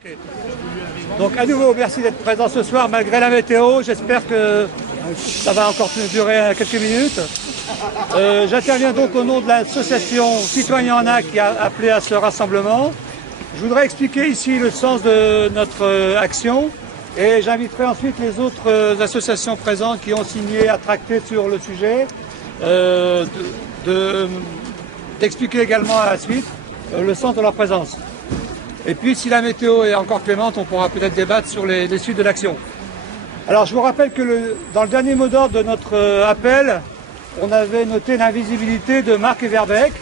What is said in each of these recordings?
Okay. Donc à nouveau, merci d'être présent ce soir malgré la météo. J'espère que ça va encore durer quelques minutes. J'interviens donc au nom de l'association Citoyens en Acte qui a appelé à ce rassemblement. Je voudrais expliquer ici le sens de notre action et j'inviterai ensuite les autres associations présentes qui ont signé à tracter sur le sujet d'expliquer également à la suite le sens de leur présence. Et puis, si la météo est encore clémente, on pourra peut-être débattre sur les suites de l'action. Alors, je vous rappelle que dans le dernier mot d'ordre de notre appel, on avait noté l'invisibilité de Marc Everbeck,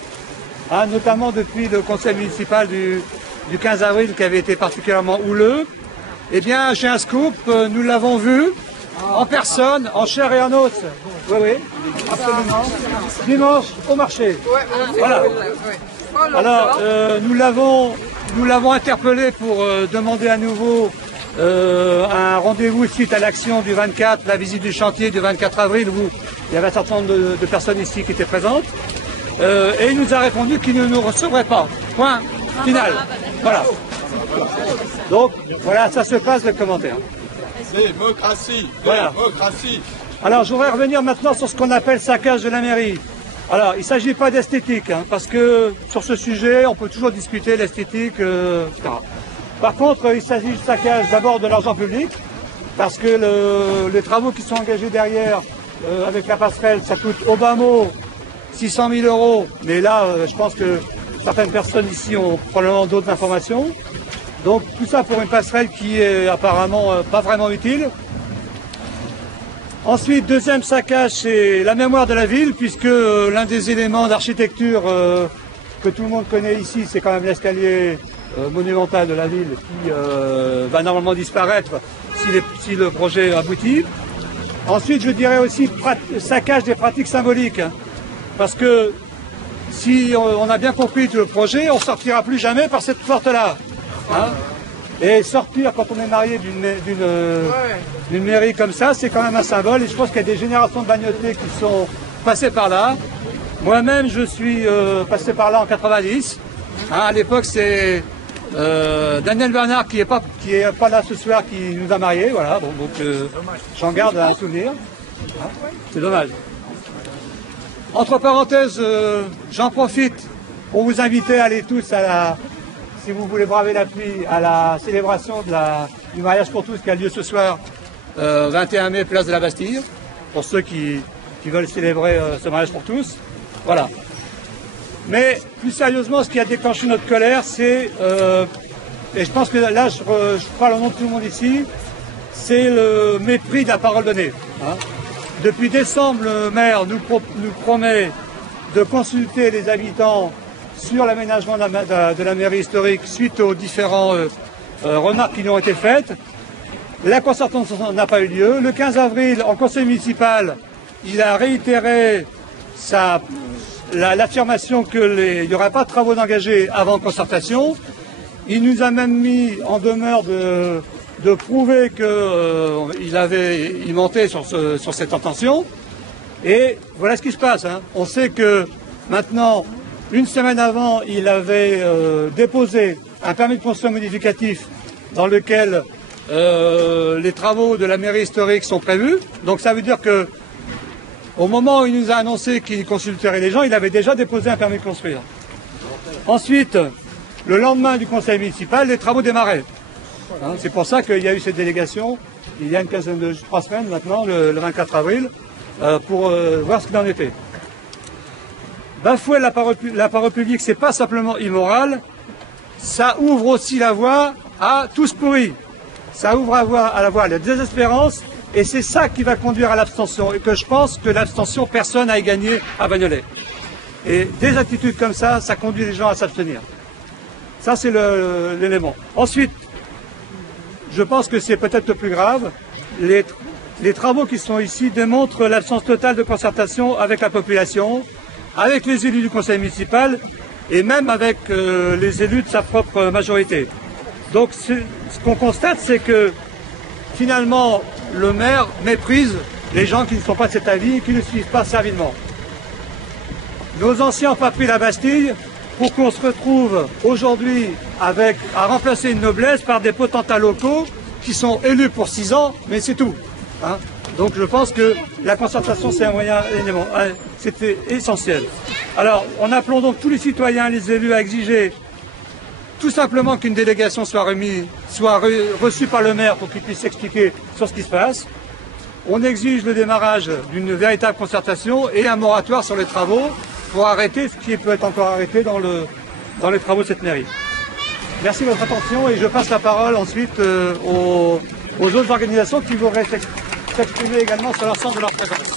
notamment depuis le conseil municipal du 15 avril qui avait été particulièrement houleux. Eh bien, j'ai un scoop, nous l'avons vu en personne, en chair et en os. Oui, oui, absolument. Dimanche au marché. Voilà. Alors, nous l'avons interpellé pour demander à nouveau un rendez-vous suite à l'action du 24, la visite du chantier du 24 avril, où il y avait un certain nombre de personnes ici qui étaient présentes. Et il nous a répondu qu'il ne nous recevrait pas. Point final. Voilà. Donc, voilà, ça se passe le commentaire. Démocratie, voilà. Démocratie. Alors, je voudrais revenir maintenant sur ce qu'on appelle saccage de la mairie. Alors, il ne s'agit pas d'esthétique, parce que sur ce sujet, on peut toujours discuter l'esthétique, etc. Par contre, il s'agit de saccage d'abord de l'argent public, parce que les travaux qui sont engagés derrière, avec la passerelle, ça coûte au bas mot 600 000 €. Mais là, je pense que certaines personnes ici ont probablement d'autres informations. Donc, tout ça pour une passerelle qui est apparemment pas vraiment utile. Ensuite, deuxième saccage, c'est la mémoire de la ville, puisque l'un des éléments d'architecture que tout le monde connaît ici, c'est quand même l'escalier monumental de la ville qui va normalement disparaître si le projet aboutit. Ensuite, je dirais aussi saccage des pratiques symboliques, parce que si on a bien compris le projet, on ne sortira plus jamais par cette porte-là. Et sortir quand on est marié d'une mairie comme ça, c'est quand même un symbole. Et je pense qu'il y a des générations de bagnotiers qui sont passées par là. Moi-même, je suis passé par là en 90. À l'époque, c'est Daniel Bernard qui est pas là ce soir qui nous a mariés. Voilà. Bon, donc j'en garde un souvenir. C'est dommage. Entre parenthèses, j'en profite pour vous inviter à aller tous si vous voulez braver la pluie, à la célébration du mariage pour tous qui a lieu ce soir, 21 mai, place de la Bastille, pour ceux qui veulent célébrer ce mariage pour tous. Voilà. Mais plus sérieusement, ce qui a déclenché notre colère, c'est, et je pense que là je parle au nom de tout le monde ici, c'est le mépris de la parole donnée. Depuis décembre, le maire nous promet de consulter les habitants sur l'aménagement de la mairie historique suite aux différentes remarques qui lui ont été faites. La concertation n'a pas eu lieu. Le 15 avril, en conseil municipal, il a réitéré l'affirmation qu'il n'y aurait pas de travaux d'engagés avant concertation. Il nous a même mis en demeure de prouver qu'il mentait sur cette intention. Et voilà ce qui se passe. On sait que maintenant, une semaine avant, il avait déposé un permis de construire modificatif dans lequel les travaux de la mairie historique sont prévus. Donc ça veut dire que au moment où il nous a annoncé qu'il consulterait les gens, il avait déjà déposé un permis de construire. Ensuite, le lendemain du conseil municipal, les travaux démarraient. C'est pour ça qu'il y a eu cette délégation, il y a une quinzaine de 3 semaines maintenant, le 24 avril, pour voir ce qu'il en était. Bafouer la parole publique, c'est pas simplement immoral, ça ouvre aussi la voie à tous pourris. Ça ouvre à la voie à la désespérance, et c'est ça qui va conduire à l'abstention. Et que je pense que l'abstention, personne n'a gagné à Bagnolet. Et des attitudes comme ça, ça conduit les gens à s'abstenir. Ça, c'est l'élément. Ensuite, je pense que c'est peut-être le plus grave. Les travaux qui sont ici démontrent l'absence totale de concertation avec la population, avec les élus du conseil municipal et même avec les élus de sa propre majorité. Donc ce qu'on constate, c'est que finalement le maire méprise les gens qui ne sont pas de cet avis et qui ne suivent pas servilement. Nos anciens ont pas pris la Bastille pour qu'on se retrouve aujourd'hui à remplacer une noblesse par des potentats locaux qui sont élus pour 6 ans, mais c'est tout. Hein. Donc je pense que la concertation, c'est un moyen élément, c'était essentiel. Alors, en appelant donc tous les citoyens, les élus à exiger tout simplement qu'une délégation soit reçue par le maire pour qu'il puisse s'expliquer sur ce qui se passe. On exige le démarrage d'une véritable concertation et un moratoire sur les travaux pour arrêter ce qui peut être encore arrêté dans les travaux de cette mairie. Merci de votre attention et je passe la parole ensuite aux autres organisations qui voudraient s'exprimer également sur l'ensemble de leur présence.